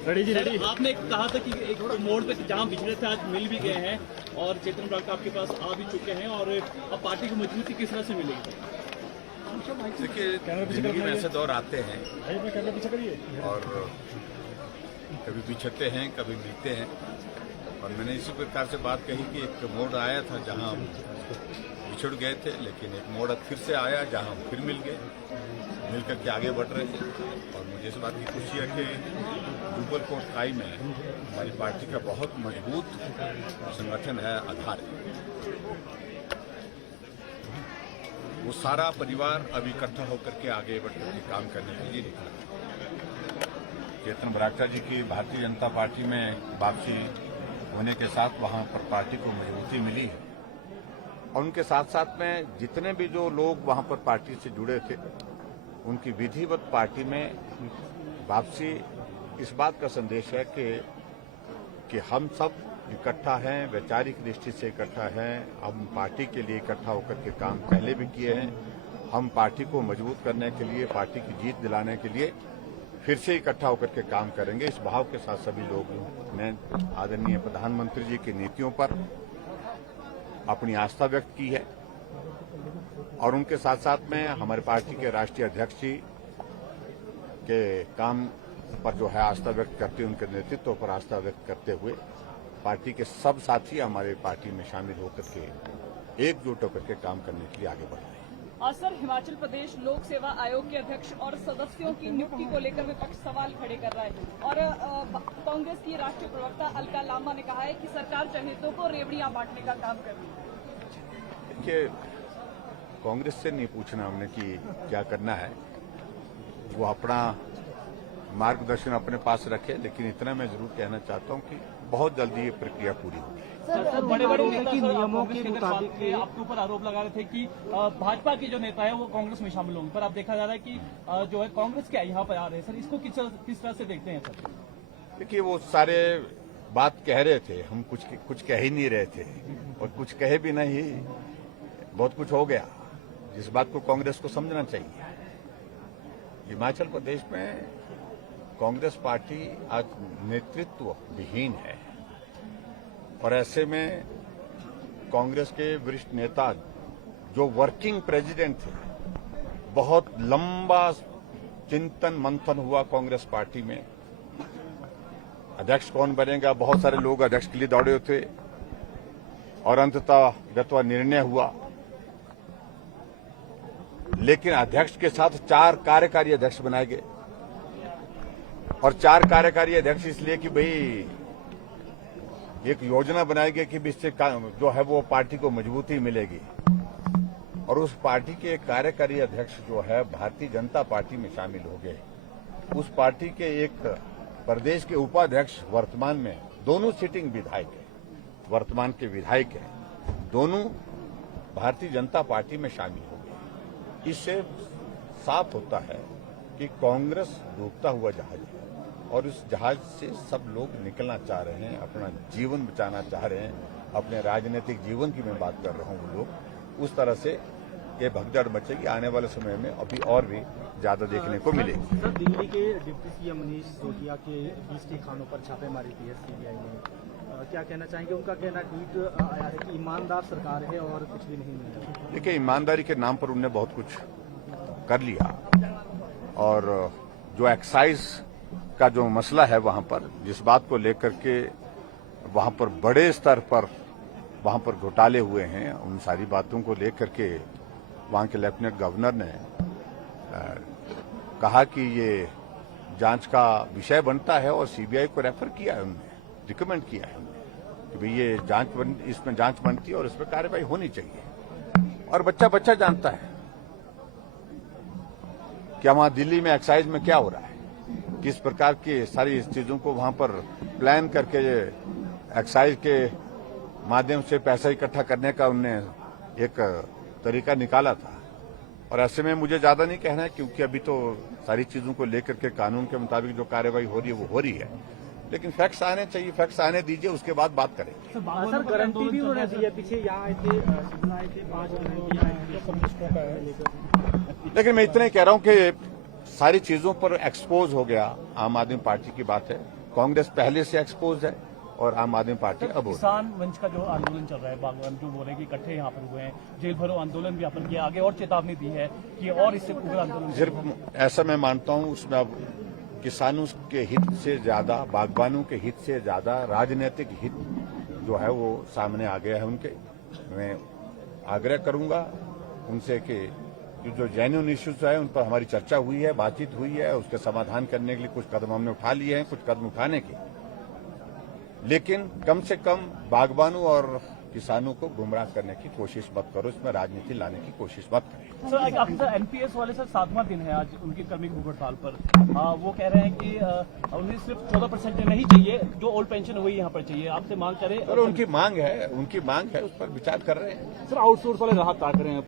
Ready. आपने कहा था कि एक मोड़ पे जहां बिछड़े थे आज मिल भी गए हैं और चेतन बरागटा आपके पास आ भी चुके हैं और अब पार्टी की मजबूती किस तरह से मिलेगी? देखिए, जिंदगी में ऐसे दौर आते हैं और कभी बिछड़ते हैं, कभी मिलते हैं। और मैंने इसी प्रकार से बात कही कि एक मोड़ आया था जहां हम बिछड़ गए थे, लेकिन एक मोड़ फिर से आया जहां हम फिर मिल गए, मिल करके आगे बढ़ रहे थे। और मुझे इस बात की खुशी है कि डुबल कोट काई में हमारी पार्टी का बहुत मजबूत संगठन है, आधार है। वो सारा परिवार अब इकट्ठा होकर के आगे बढ़ करके काम करने के लिए निकला। चेतन बरागटा जी की भारतीय जनता पार्टी में वापसी होने के साथ वहां पर पार्टी को मजबूती मिली है और उनके साथ साथ में जितने भी जो लोग वहां पर पार्टी से जुड़े थे उनकी विधिवत पार्टी में वापसी इस बात का संदेश है कि हम सब इकट्ठा हैं, वैचारिक दृष्टि से इकट्ठा हैं। हम पार्टी के लिए इकट्ठा होकर के काम पहले भी किए हैं। हम पार्टी को मजबूत करने के लिए, पार्टी की जीत दिलाने के लिए फिर से इकट्ठा होकर के काम करेंगे। इस भाव के साथ सभी लोग ने आदरणीय प्रधानमंत्री जी की नीतियों पर अपनी आस्था व्यक्त की है और उनके साथ साथ में हमारे पार्टी के राष्ट्रीय अध्यक्ष जी के काम पर जो है आस्था व्यक्त करते, उनके नेतृत्व पर आस्था व्यक्त करते हुए पार्टी के सब साथी हमारे पार्टी में शामिल होकर के एकजुट होकर के काम करने के लिए आगे बढ़ रहे हैं। और सर, हिमाचल प्रदेश लोक सेवा आयोग के अध्यक्ष और सदस्यों की नियुक्ति को लेकर विपक्ष सवाल खड़े कर रहा है और कांग्रेस की राष्ट्रीय प्रवक्ता अलका लांबा ने कहा है कि सरकार चहेतों को रेवड़ियां बांटने का काम कर रही है। देखिए, कांग्रेस से नहीं पूछना हमने कि क्या करना है, वो अपना मार्गदर्शन अपने पास रखे, लेकिन इतना मैं जरूर कहना चाहता हूं कि बहुत जल्दी ये प्रक्रिया पूरी होगी। सर, बड़े नेता नियमों के मुताबिक आपके ऊपर आरोप लगा रहे थे कि भाजपा के जो नेता है वो कांग्रेस में शामिल होंगे, पर अब देखा जा रहा है कि जो है कांग्रेस के यहाँ पर आ रहे हैं। सर, इसको किस तरह से देखते हैं? सर, देखिए, वो सारे बात कह रहे थे, हम कुछ कह ही नहीं रहे थे और कुछ कहे भी नहीं, बहुत कुछ हो गया जिस बात को कांग्रेस को समझना चाहिए। हिमाचल प्रदेश में कांग्रेस पार्टी आज नेतृत्व विहीन है और ऐसे में कांग्रेस के वरिष्ठ नेता जो वर्किंग प्रेसिडेंट थे, बहुत लंबा चिंतन मंथन हुआ कांग्रेस पार्टी में अध्यक्ष कौन बनेगा। बहुत सारे लोग अध्यक्ष के लिए दौड़े थे और अंततः निर्णय हुआ, लेकिन अध्यक्ष के साथ 4 कार्यकारी अध्यक्ष बनाए गए और 4 कार्यकारी अध्यक्ष इसलिए कि भाई एक योजना बनाई गई कि इससे जो है वो पार्टी को मजबूती मिलेगी और उस पार्टी के कार्यकारी अध्यक्ष जो है भारतीय जनता पार्टी में शामिल हो गए। उस पार्टी के एक प्रदेश के उपाध्यक्ष वर्तमान में दोनों सिटिंग विधायक हैं, वर्तमान के विधायक हैं, दोनों भारतीय जनता पार्टी में शामिल हो गए। इससे साफ होता है कि कांग्रेस डूबता हुआ जहाज है और उस जहाज से सब लोग निकलना चाह रहे हैं, अपना जीवन बचाना चाह रहे हैं, अपने राजनीतिक जीवन की मैं बात कर रहा हूं। लोग उस तरह से ये भगदड़ मचेगी, आने वाले समय में अभी और भी ज्यादा देखने को मिलेगी। सर, दिल्ली के डिप्टी सीएम मनीष सिसोदिया के 20 के खानों पर छापेमारी की है सीबीआई ने, क्या कहना चाहेंगे? उनका कहना ट्वीट आया है कि ईमानदार सरकार है और कुछ भी नहीं मिला। देखिए, ईमानदारी के नाम पर उनने बहुत कुछ कर लिया और जो एक्साइज का जो मसला है वहां पर, जिस बात को लेकर के वहां पर बड़े स्तर पर वहां पर घोटाले हुए हैं, उन सारी बातों को लेकर के वहां के लेफ्टिनेंट गवर्नर ने कहा कि ये जांच का विषय बनता है और सीबीआई को रेफर किया है, उन्होंने रिकमेंड किया है कि भाई ये इसमें जांच बनती है और इस पर कार्रवाई होनी चाहिए। और बच्चा जानता है कि वहां दिल्ली में एक्साइज में क्या हो रहा है, किस प्रकार की सारी चीजों को वहां पर प्लान करके एक्साइज के माध्यम से पैसा इकट्ठा करने का उनने एक तरीका निकाला था। और ऐसे में मुझे ज्यादा नहीं कहना है क्योंकि अभी तो सारी चीजों को लेकर के कानून के मुताबिक जो कार्रवाई हो रही है वो हो रही है, लेकिन फैक्ट्स आने चाहिए, फैक्ट्स आने दीजिए, उसके बाद बात करेंगे। सर, गारंटी भी उन्होंने दी है, पीछे यहाँ आए थे, शिमला आए थे, 5 लेकिन मैं इतना ही कह रहा हूं कि सारी चीजों पर एक्सपोज हो गया आम आदमी पार्टी की बात है। कांग्रेस पहले से एक्सपोज है और आम आदमी पार्टी अब हो रही है। किसान मंच का जो आंदोलन चल रहा है, बागवान जो बोल रहे हैं कि इकट्ठे यहाँ पर हुए हैं, जेल भरो आंदोलन भी अपन किया, आगे और चेतावनी दी है कि और इससे पूरा आंदोलन सिर्फ ऐसा मैं मानता हूं उसमें अब किसानों के हित से ज्यादा, बागबानों के हित से ज्यादा राजनीतिक हित जो है वो सामने आ गया है उनके। मैं आग्रह करूंगा उनसे कि जो जेन्युइन इश्यूज है उन पर हमारी चर्चा हुई है, बातचीत हुई है, उसके समाधान करने के लिए कुछ कदम हमने उठा लिए हैं, कुछ कदम उठाने के, लेकिन कम से कम बागबानों और किसानों को गुमराह करने की कोशिश मत करो, इसमें राजनीति लाने की कोशिश मत करें। सर आपका एनपीएस वाले सर 7वां दिन है आज उनकी कर्मिक भूख हड़ताल पर। वो कह रहे हैं कि उन्हें सिर्फ 14% नहीं चाहिए, जो ओल्ड पेंशन हुई यहाँ पर चाहिए। आपसे मांग करें और उनकी मांग है, उस पर विचार कर रहे हैं। सर आउटसोर्स वाले राहत ताक रहे हैं,